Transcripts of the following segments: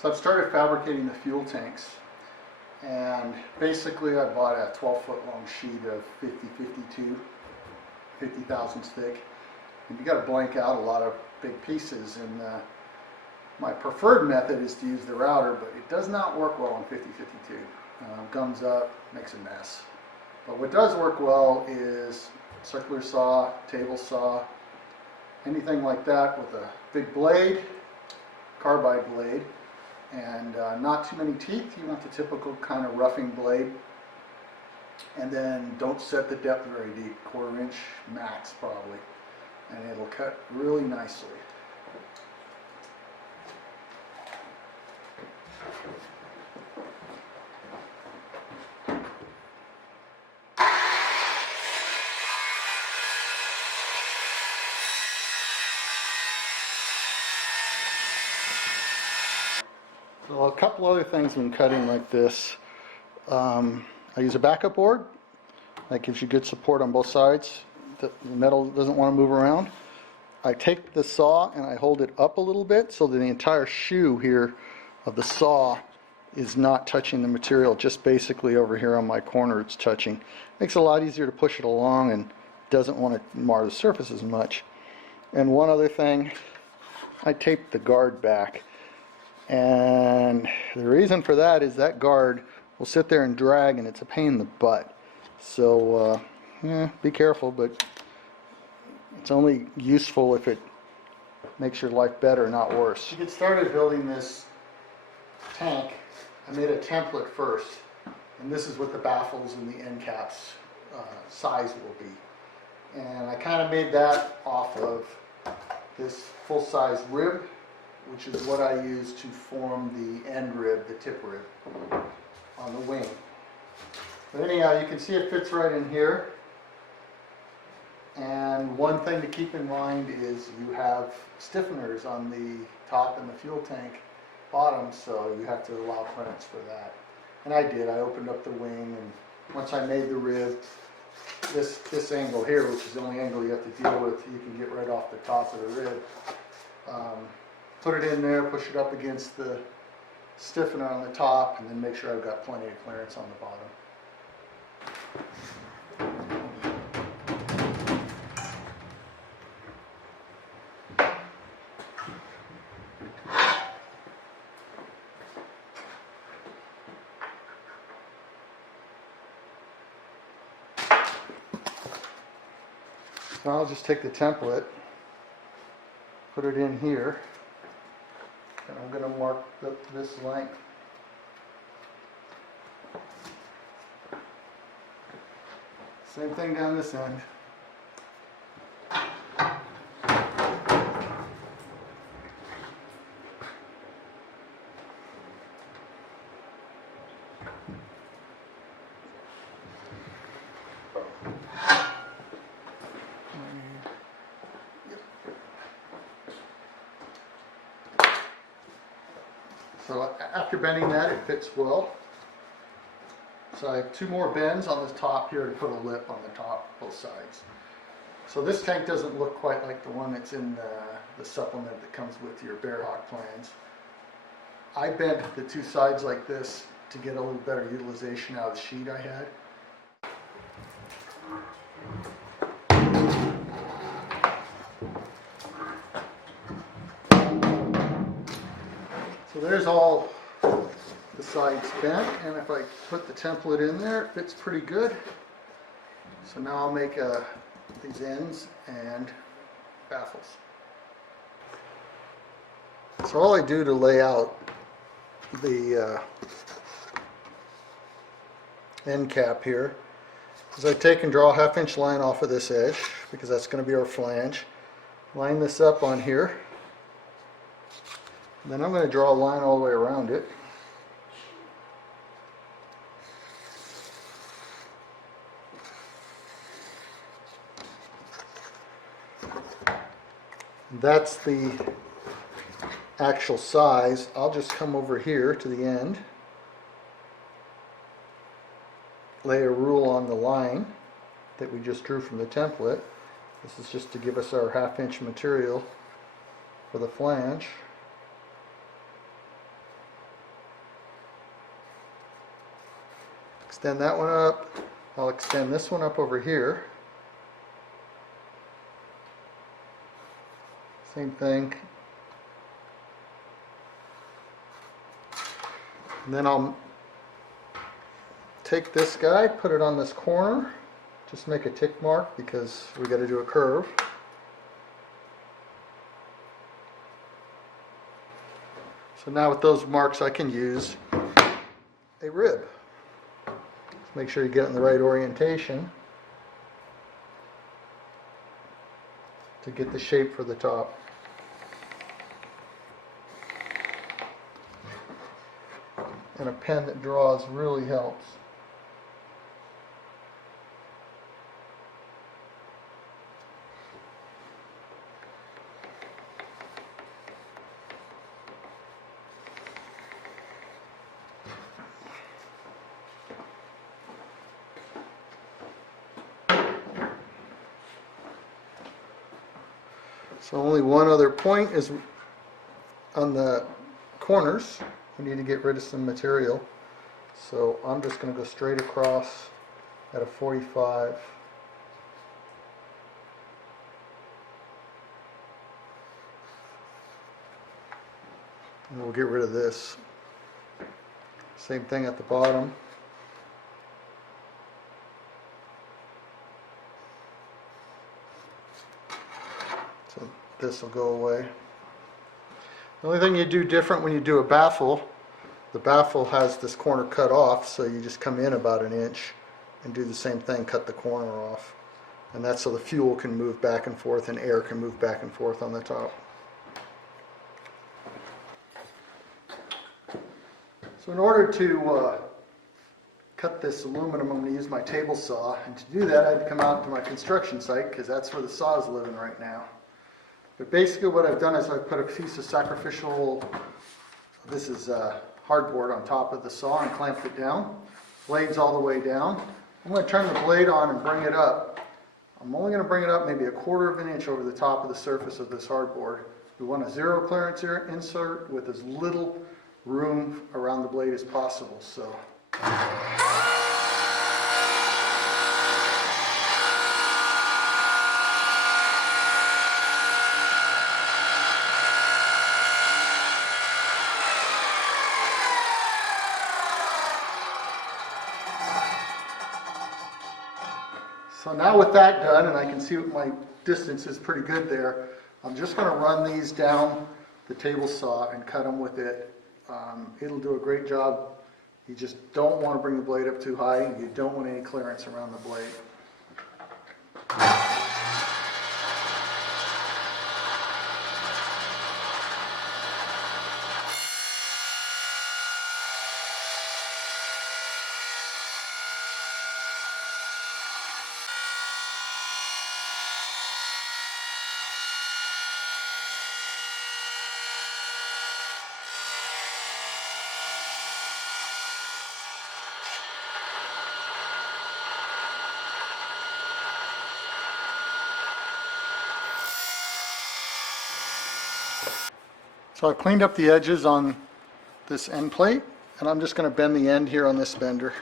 So I've started fabricating the fuel tanks, and basically I bought a 12-foot long sheet of 50 thousandths thick, and you got to blank out a lot of big pieces, and my preferred method is to use the router, but it does not work well on 50-52. Gums up, makes a mess. But what does work well is circular saw, table saw, anything like that with a big blade, carbide blade, and not too many teeth. You want the typical kind of roughing blade, and then don't set the depth very deep, 1/4 inch max probably, and it'll cut really nicely. So a couple other things when cutting like this. I use a backup board that gives you good support on both sides. The metal doesn't want to move around. I take the saw and I hold it up a little bit so that the entire shoe here of the saw is not touching the material, just basically over here on my corner it's touching. Makes it a lot easier to push it along and doesn't want to mar the surface as much. And one other thing, I tape the guard back. And the reason for that is that guard will sit there and drag, and it's a pain in the butt. So be careful, but it's only useful if it makes your life better, not worse. To get started building this tank, I made a template first, and this is what the baffles and the end caps size will be. And I kind of made that off of this full-size rib, which is what I use to form the end rib, the tip rib, on the wing. But anyhow, you can see it fits right in here. And one thing to keep in mind is you have stiffeners on the top and the fuel tank bottom, so you have to allow clearance for that. And I did. I opened up the wing, and once I made the rib, this angle here, which is the only angle you have to deal with, you can get right off the top of the rib. Put it in there, push it up against the stiffener on the top, and then make sure I've got plenty of clearance on the bottom. So I'll just take the template, put it in here, and I'm going to mark this length. Same thing down this end. So after bending that, it fits well. So I have 2 more bends on the top here to put a lip on the top, both sides. So this tank doesn't look quite like the one that's in the supplement that comes with your Bearhawk plans. I bent the 2 sides like this to get a little better utilization out of the sheet I had. So there's all the sides bent, and if I put the template in there, it fits pretty good. So now I'll make these ends and baffles. So all I do to lay out the end cap here is I take and draw a 1/2 inch line off of this edge, because that's going to be our flange. Line this up on here. Then I'm going to draw a line all the way around it. That's the actual size. I'll just come over here to the end, lay a rule on the line that we just drew from the template. This is just to give us our 1/2 inch material for the flange. Extend that one up. I'll extend this one up over here. Same thing. And then I'll take this guy, put it on this corner, just make a tick mark because we got to do a curve. So now with those marks I can use a rib. Just make sure you get it in the right orientation to get the shape for the top. And a pen that draws really helps. So only one other point is on the corners. We need to get rid of some material. So I'm just going to go straight across at a 45. And we'll get rid of this. Same thing at the bottom. So this will go away. The only thing you do different when you do a baffle, the baffle has this corner cut off, so you just come in about an inch and do the same thing, cut the corner off. And that's so the fuel can move back and forth and air can move back and forth on the top. So in order to cut this aluminum, I'm going to use my table saw. And to do that, I had to come out to my construction site because that's where the saw is living right now. But basically what I've done is I've put a piece of sacrificial, this is hardboard on top of the saw and clamped it down. Blade's all the way down. I'm going to turn the blade on and bring it up. I'm only going to bring it up maybe 1/4 of an inch over the top of the surface of this hardboard. We want a zero clearance insert with as little room around the blade as possible. So. So now with that done, and I can see what my distance is pretty good there, I'm just going to run these down the table saw and cut them with it. It'll do a great job. You just don't want to bring the blade up too high. You don't want any clearance around the blade. So I've cleaned up the edges on this end plate, and I'm just going to bend the end here on this bender.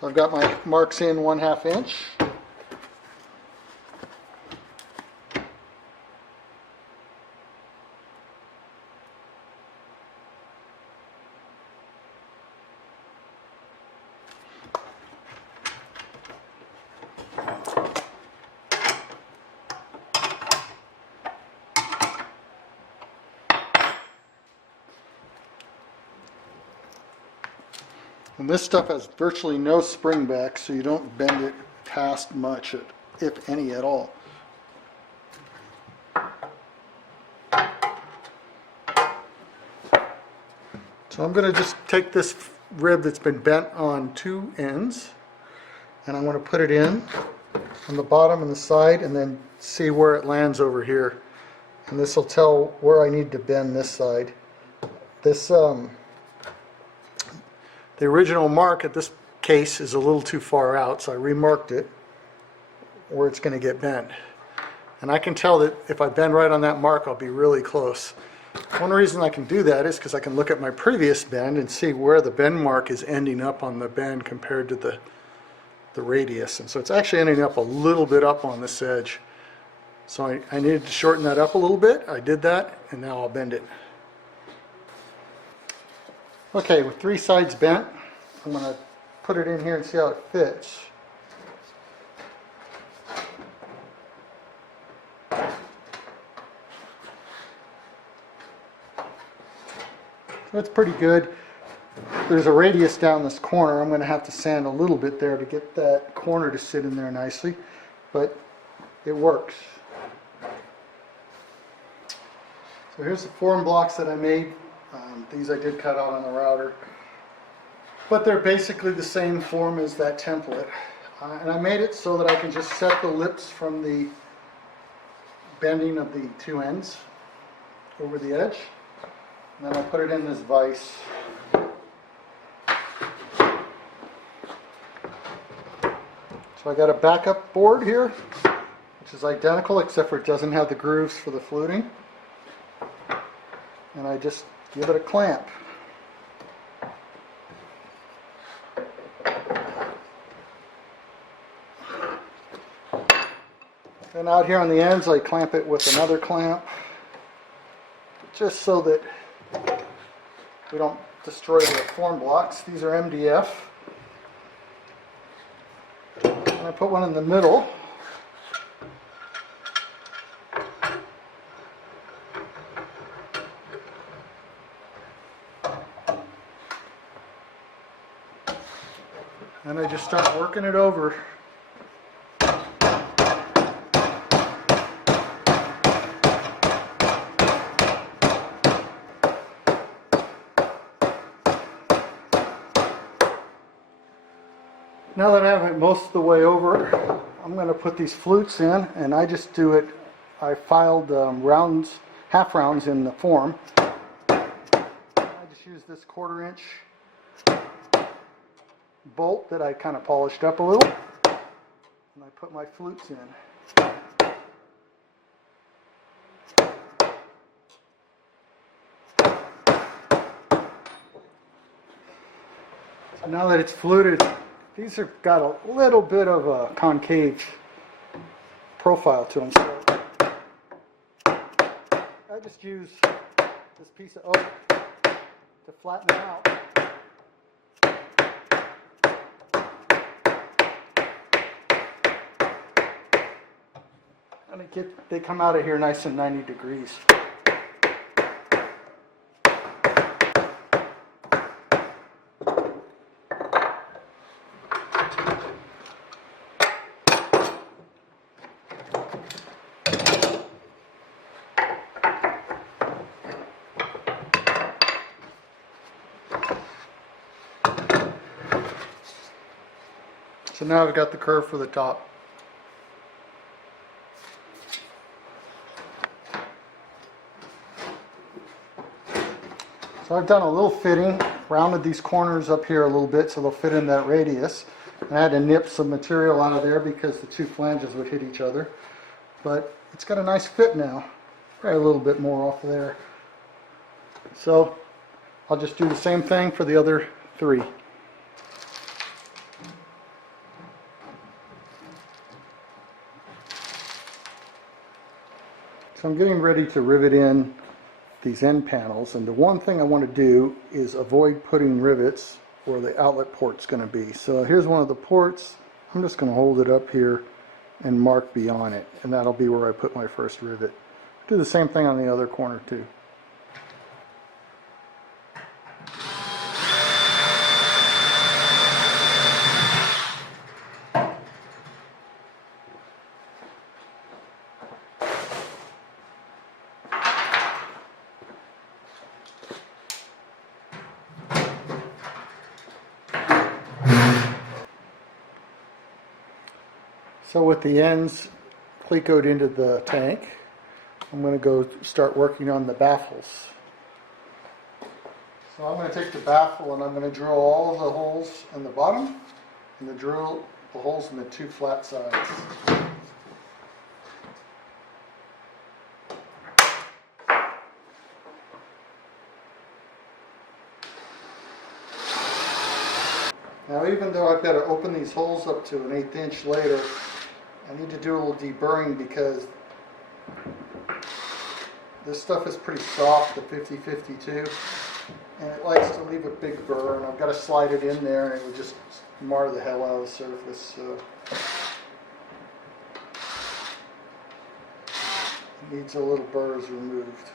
So I've got my marks in 1/2 inch. And this stuff has virtually no spring back, so you don't bend it past much, if any at all. So I'm going to just take this rib that's been bent on 2 ends, and I'm going to put it in on the bottom and the side, and then see where it lands over here. And this will tell where I need to bend this side. This the original mark at this case is a little too far out, so I remarked it where it's going to get bent. And I can tell that if I bend right on that mark, I'll be really close. One reason I can do that is because I can look at my previous bend and see where the bend mark is ending up on the bend compared to the radius. And so it's actually ending up a little bit up on this edge. So I needed to shorten that up a little bit. I did that, and now I'll bend it. Okay, with 3 sides bent, I'm going to put it in here and see how it fits. That's pretty good. There's a radius down this corner. I'm going to have to sand a little bit there to get that corner to sit in there nicely, but it works. So here's the form blocks that I made. These I did cut out on the router, but they're basically the same form as that template. And I made it so that I can just set the lips from the bending of the 2 ends over the edge. And then I'll put it in this vise. So I got a backup board here, which is identical except for it doesn't have the grooves for the fluting. And I just give it a clamp. And out here on the ends I clamp it with another clamp, just so that we don't destroy the form blocks. These are MDF. And I put one in the middle. And I just start working it over. Now that I have it most of the way over, I'm going to put these flutes in, and I just do it, I filed rounds, half rounds in the form. I just use this 1/4 inch bolt that I kind of polished up a little, and I put my flutes in. So now that it's fluted, these have got a little bit of a concave profile to them. So I just use this piece of oak to flatten them out. And they come out of here nice and 90 degrees. So now I've got the curve for the top. So I've done a little fitting, rounded these corners up here a little bit so they'll fit in that radius. And I had to nip some material out of there because the 2 flanges would hit each other. But it's got a nice fit now. Probably a little bit more off of there. So I'll just do the same thing for the other 3. So I'm getting ready to rivet in these end panels, and the one thing I want to do is avoid putting rivets where the outlet port's going to be. So here's one of the ports. I'm just going to hold it up here and mark beyond it, and that'll be where I put my first rivet. Do the same thing on the other corner too. So with the ends clecoed into the tank, I'm going to go start working on the baffles. So I'm going to take the baffle and I'm going to drill all of the holes in the bottom and drill the holes in the 2 flat sides. Now even though I've got to open these holes up to an 1/8 inch later, I need to do a little deburring because this stuff is pretty soft, the 5052, and it likes to leave a big burr, and I've got to slide it in there and it would just mar the hell out of the surface. So it needs a little burrs removed.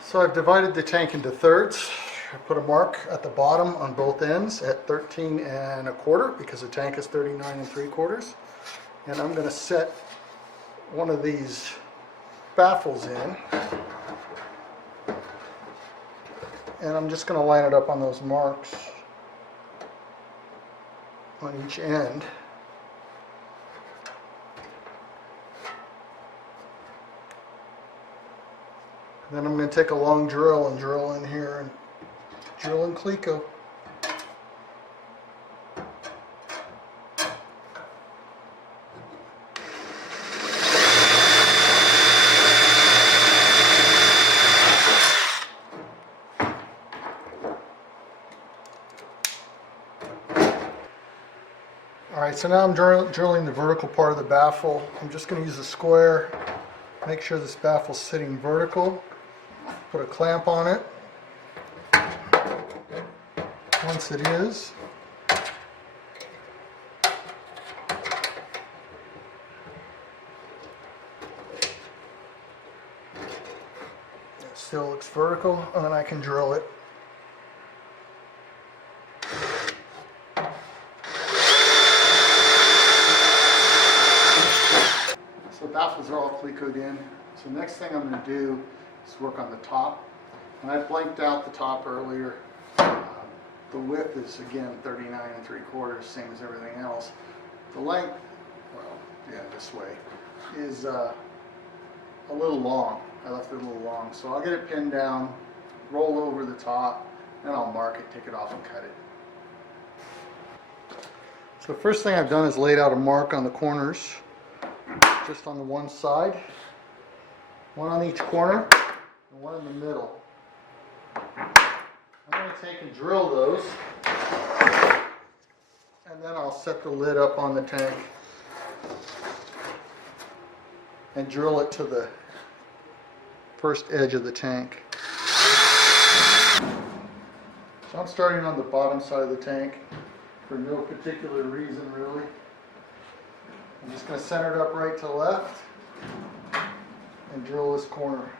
So I've divided the tank into thirds. I put a mark at the bottom on both ends at 13 1/4 because the tank is 39 3/4. And I'm going to set one of these baffles in. And I'm just going to line it up on those marks on each end. Then I'm going to take a long drill and drill in here and drill in Cleco. Alright, so now I'm drilling the vertical part of the baffle. I'm just going to use a square, make sure this baffle's sitting vertical, put a clamp on it. Once it is, it still looks vertical, and then I can drill it. So the baffles are all Clecoed in. So next thing I'm going to do is work on the top. And I blanked out the top earlier. The width is again 39 3/4, same as everything else. The length, well, yeah, this way, is a little long. I left it a little long. So I'll get it pinned down, roll over the top, then I'll mark it, take it off and cut it. So the first thing I've done is laid out a mark on the corners, just on the one side, one on each corner, and one in the middle. I'm going to take and drill those, and then I'll set the lid up on the tank and drill it to the first edge of the tank. So I'm starting on the bottom side of the tank for no particular reason really. I'm just going to center it up right to left and drill this corner.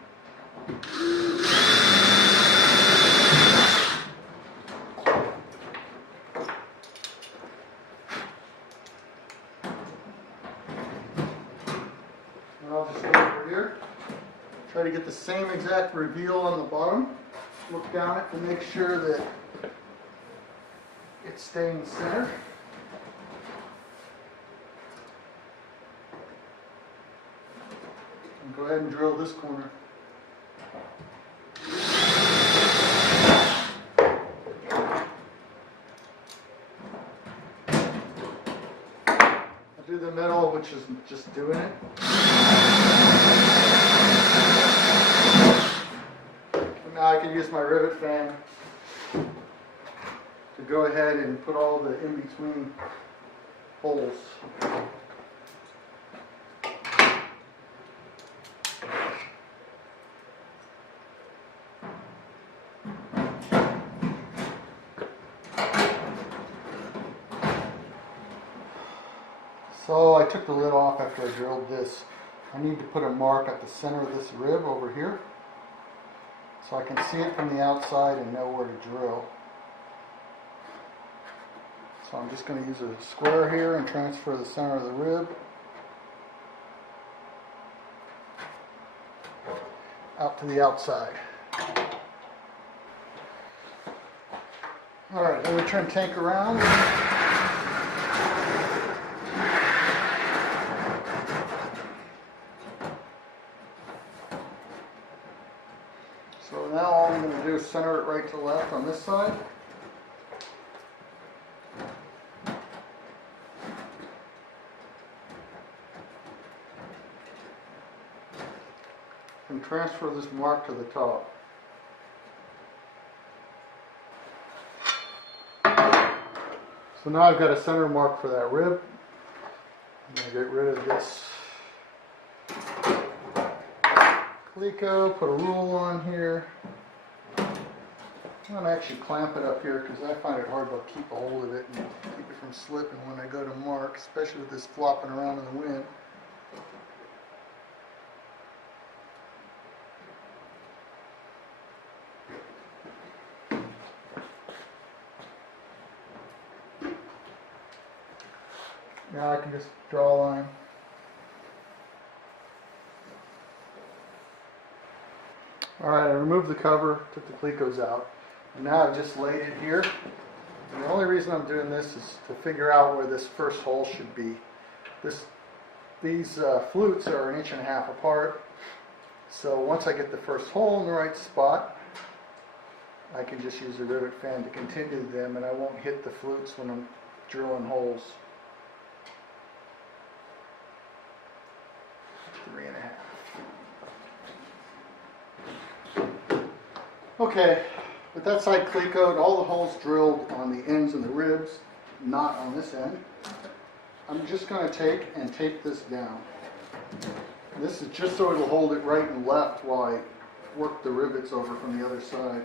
I'll just go over here, try to get the same exact reveal on the bottom, look down it to make sure that it's staying centered. And go ahead and drill this corner. I'll do the middle, which is just doing it. Now I can use my rivet fan to go ahead and put all the in-between holes. So I took the lid off after I drilled this. I need to put a mark at the center of this rib over here, so I can see it from the outside and know where to drill. So I'm just going to use a square here and transfer the center of the rib out to the outside. Alright, then we turn the tank around. So now all I'm going to do is center it right to left on this side. And transfer this mark to the top. So now I've got a center mark for that rib. I'm going to get rid of this Cleco, put a rule on here. I'm going to actually clamp it up here because I find it hard to keep a hold of it and keep it from slipping when I go to mark, especially with this flopping around in the wind. Now I can just draw a line. Alright, I removed the cover, took the Clecos out, and now I've just laid it here. And the only reason I'm doing this is to figure out where this first hole should be. These flutes are 1.5 inches apart, so once I get the first hole in the right spot, I can just use a rivet fan to continue them, and I won't hit the flutes when I'm drilling holes. 3.5. Okay, with that side Clecoed, all the holes drilled on the ends and the ribs, not on this end. I'm just going to take and tape this down. This is just so it'll hold it right and left while I work the rivets over from the other side.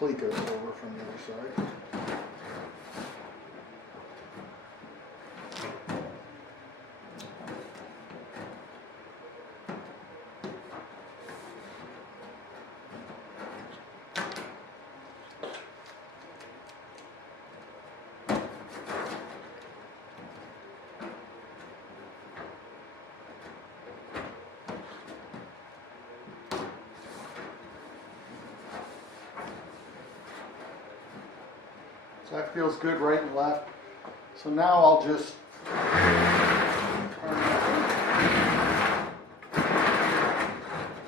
Clecos over from the other side. So that feels good right and left. So now I'll just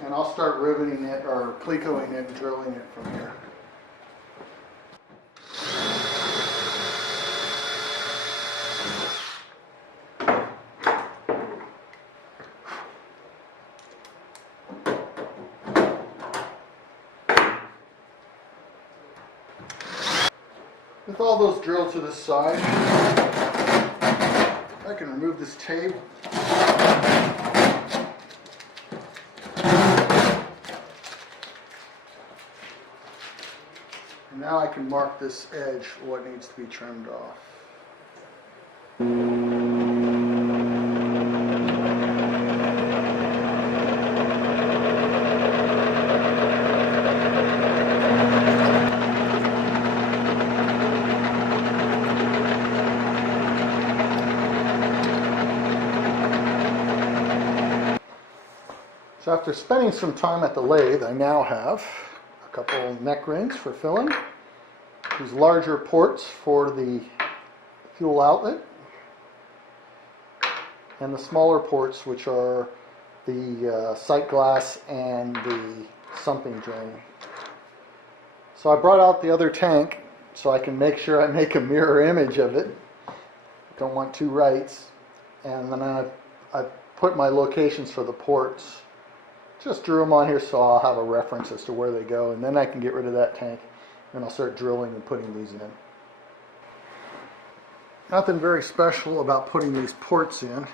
and I'll start riveting it or Clecoing it and drilling it from here. With all those drilled to the side, I can remove this tape. And now I can mark this edge, what needs to be trimmed off. So after spending some time at the lathe, I now have a couple neck rings for filling, these larger ports for the fuel outlet, and the smaller ports which are the sight glass and the sumping drain. So I brought out the other tank so I can make sure I make a mirror image of it. Don't want two rights. And then I put my locations for the ports. Just drew them on here so I'll have a reference as to where they go, and then I can get rid of that tank and I'll start drilling and putting these in. Nothing very special about putting these ports in.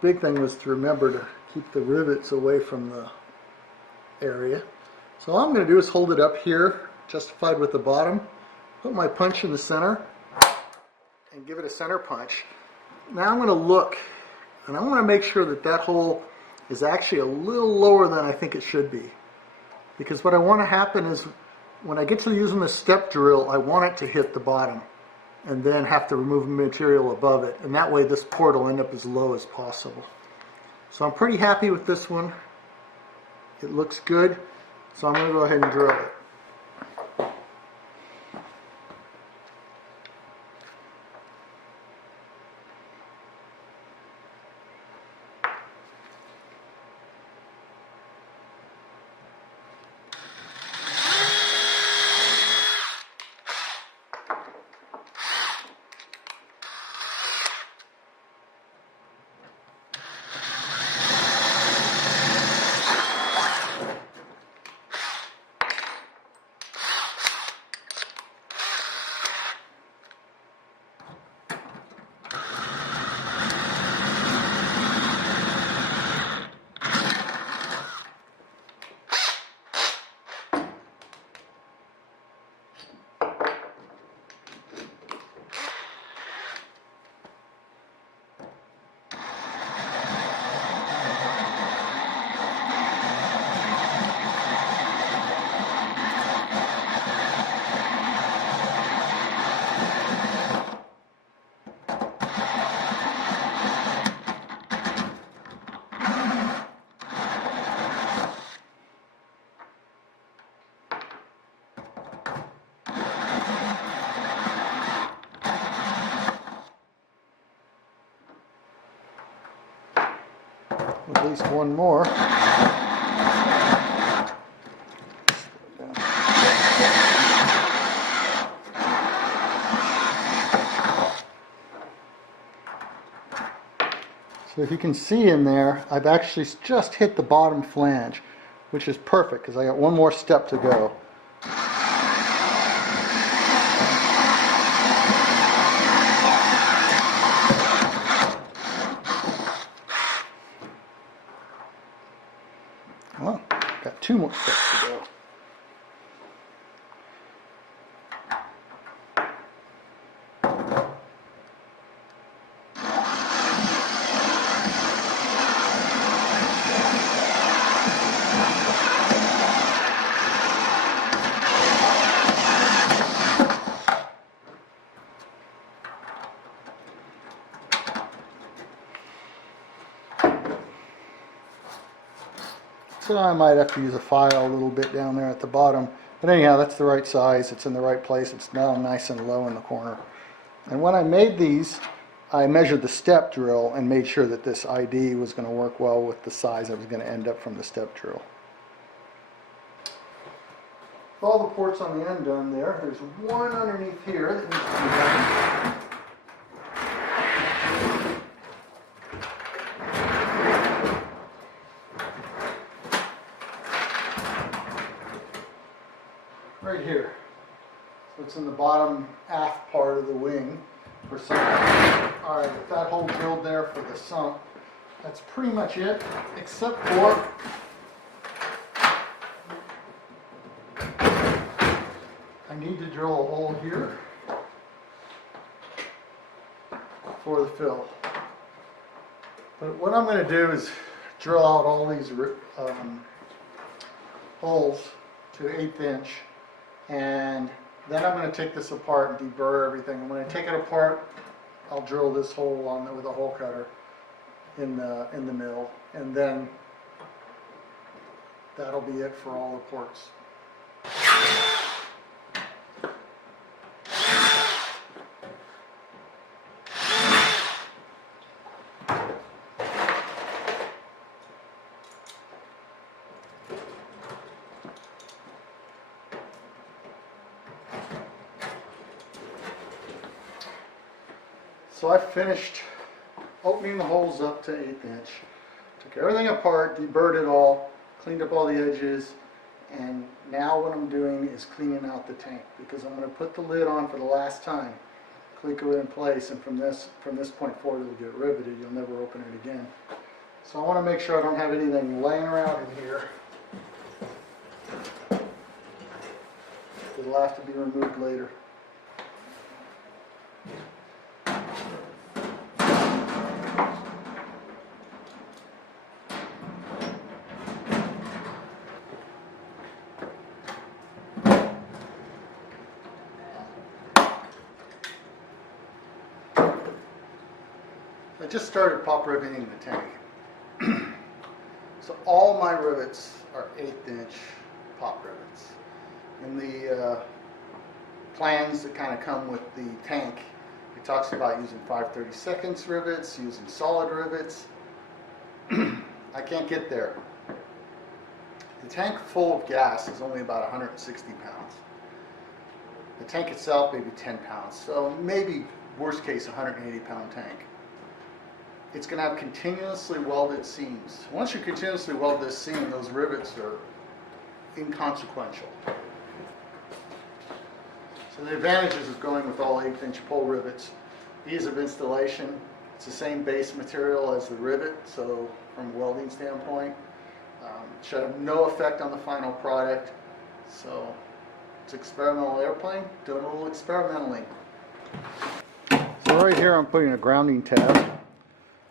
Big thing was to remember to keep the rivets away from the area. So all I'm going to do is hold it up here, justified with the bottom, put my punch in the center and give it a center punch. Now I'm going to look, and I want to make sure that that hole is actually a little lower than I think it should be. Because what I want to happen is when I get to using the step drill, I want it to hit the bottom and then have to remove material above it. And that way this port will end up as low as possible. So I'm pretty happy with this one. It looks good. So I'm going to go ahead and drill it. at least one more. So if you can see in there, I've actually just hit the bottom flange, which is perfect because I got one more step to go. Well, got two more steps to go. So I might have to use a file a little bit down there at the bottom. But anyhow, that's the right size. It's in the right place. It's now nice and low in the corner. And when I made these, I measured the step drill and made sure that this ID was going to work well with the size I was going to end up from the step drill. With all the ports on the end done there, there's one underneath here that needs to be done. Right here. So it's in the bottom aft part of the wing for sump. Alright, with that hole drilled there for the sump, that's pretty much it, except for I need to drill a hole here for the fill. But what I'm going to do is drill out all these holes to 1/8 inch. And then I'm going to take this apart and deburr everything. And when I take it apart, I'll drill this hole on there with a hole cutter in the middle, and then that'll be it for all the ports. So I finished opening the holes up to 1/8 inch, took everything apart, deburred it all, cleaned up all the edges, and now what I'm doing is cleaning out the tank because I'm going to put the lid on for the last time, click it in place, and from this point forward it'll get riveted. You'll never open it again. So I want to make sure I don't have anything laying around in here. It'll have to be removed later. I just started pop riveting the tank. So all my rivets are 1/8 inch pop rivets. In the plans that kind of come with the tank, it talks about using 5/32 rivets, using solid rivets. I can't get there. The tank full of gas is only about 160 pounds. The tank itself maybe 10 pounds, so maybe worst case 180 pound tank. It's going to have continuously welded seams. Once you continuously weld this seam, those rivets are inconsequential. So the advantages of going with all 1/8 inch pull rivets: ease of installation. It's the same base material as the rivet, so from a welding standpoint, it should have no effect on the final product. So it's experimental airplane, doing a little experimentally. So right here I'm putting a grounding tab.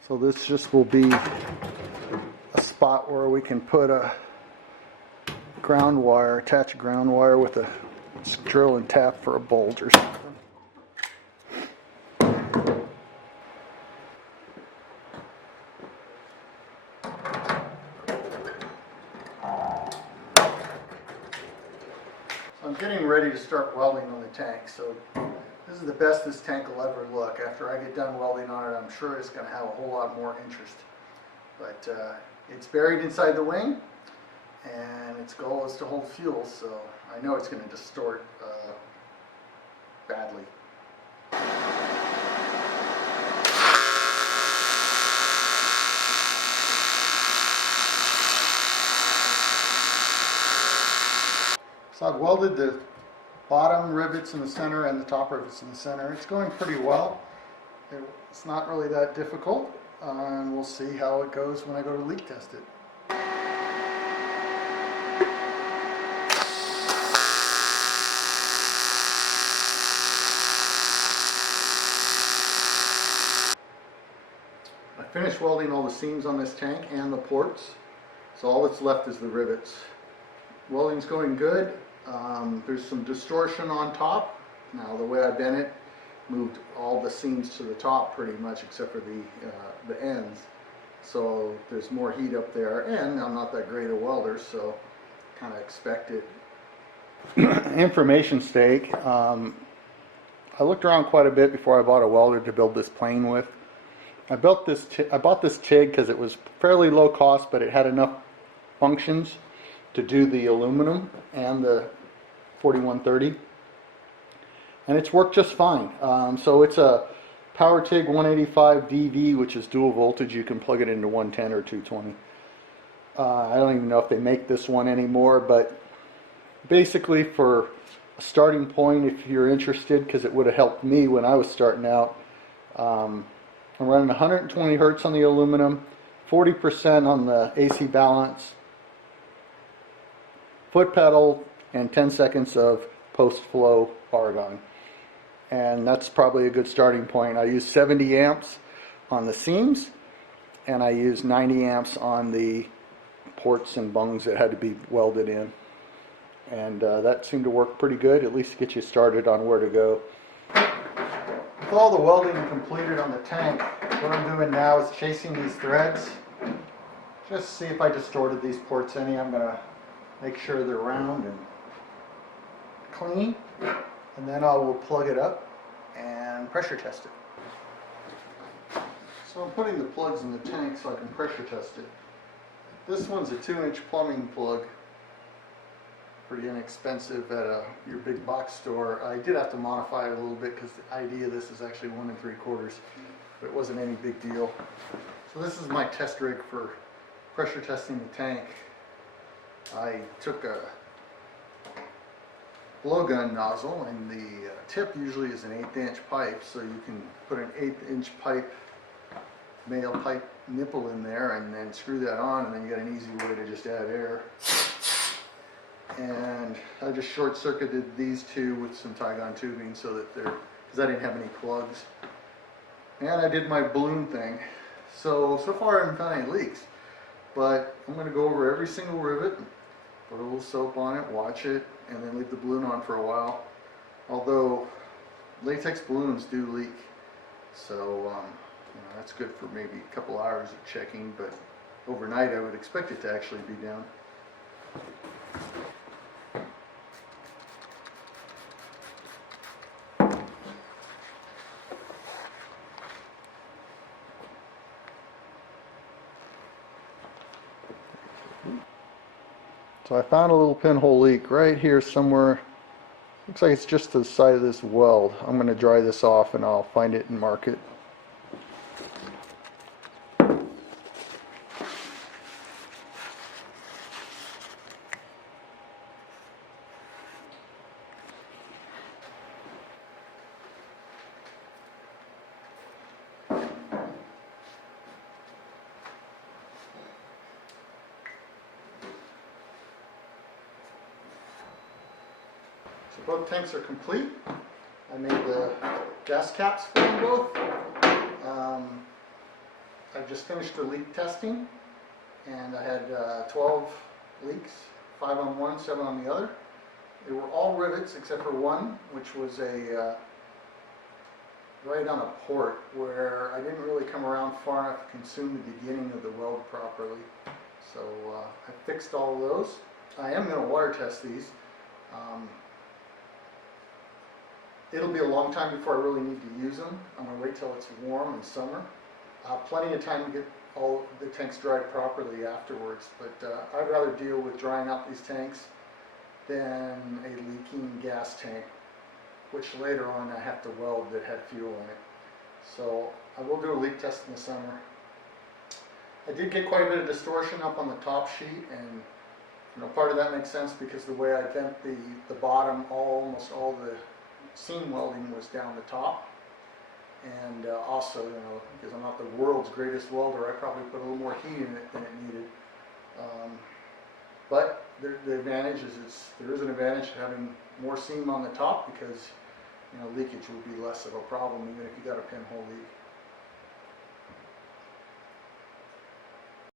So this just will be a spot where we can put a ground wire, attach a ground wire with a drill and tap for a bulge or something. So I'm getting ready to start welding on the tank. So this is the best this tank will ever look. After I get done welding on it, I'm sure it's going to have a whole lot more interest. But it's buried inside the wing, and its goal is to hold fuel, so I know it's going to distort badly. So I've welded the bottom rivets in the center and the top rivets in the center. It's going pretty well. It's not really that difficult, and we'll see how it goes when I go to leak test it. I finished welding all the seams on this tank and the ports, so all that's left is the rivets. Welding's going good. There's some distortion on top. Now the way I bent it moved all the seams to the top pretty much, except for the ends. So there's more heat up there, and I'm not that great a welder, so kind of expect it. Information stake. I looked around quite a bit before I bought a welder to build this plane with. I bought this TIG because it was fairly low cost, but it had enough functions to do the aluminum and the 4130, and it's worked just fine. So it's a Power TIG 185 DV, which is dual voltage. You can plug it into 110 or 220. I don't even know if they make this one anymore, but basically for a starting point, if you're interested, because it would have helped me when I was starting out, I'm running 120 hertz on the aluminum, 40% on the AC balance, foot pedal, and 10 seconds of post-flow argon. And that's probably a good starting point. I use 70 amps on the seams, and I use 90 amps on the ports and bungs that had to be welded in. And that seemed to work pretty good, at least to get you started on where to go. With all the welding completed on the tank, what I'm doing now is chasing these threads. Just see if I distorted these ports any. I'm going to make sure they're round and clean, and then I will plug it up and pressure test it. So I'm putting the plugs in the tank so I can pressure test it. This one's a 2-inch plumbing plug, pretty inexpensive at your big box store. I did have to modify it a little bit because the idea of this is actually 1 3/4, but it wasn't any big deal. So this is my test rig for pressure testing the tank. I took a blowgun nozzle, and the tip usually is an 1/8 inch pipe, so you can put an 1/8 inch pipe, male pipe nipple in there, and then screw that on, and then you got an easy way to just add air. And I just short circuited these two with some Tygon tubing so that because I didn't have any plugs. And I did my balloon thing. So far I haven't found any leaks, but I'm going to go over every single rivet, put a little soap on it, watch it, and then leave the balloon on for a while. Although latex balloons do leak, so that's good for maybe a couple hours of checking, but overnight I would expect it to actually be down. So I found a little pinhole leak right here somewhere. Looks like it's just to the side of this weld. I'm going to dry this off and I'll find it and mark it. Both tanks are complete. I made the gas caps for them both. I just finished the leak testing, and I had 12 leaks, 5 on one, 7 on the other. They were all rivets except for one, which was right on a port where I didn't really come around far enough to consume the beginning of the weld properly. So I fixed all of those. I am going to water test these. It'll be a long time before I really need to use them. I'm going to wait till it's warm in summer. Plenty of time to get all the tanks dried properly afterwards, but I'd rather deal with drying out these tanks than a leaking gas tank, which later on I have to weld that had fuel in it. So I will do a leak test in the summer. I did get quite a bit of distortion up on the top sheet, and part of that makes sense because the way I vent the bottom, almost all the seam welding was down the top. And also, because I'm not the world's greatest welder, I probably put a little more heat in it than it needed. But the advantage is there is an advantage to having more seam on the top because leakage would be less of a problem even if you got a pinhole leak.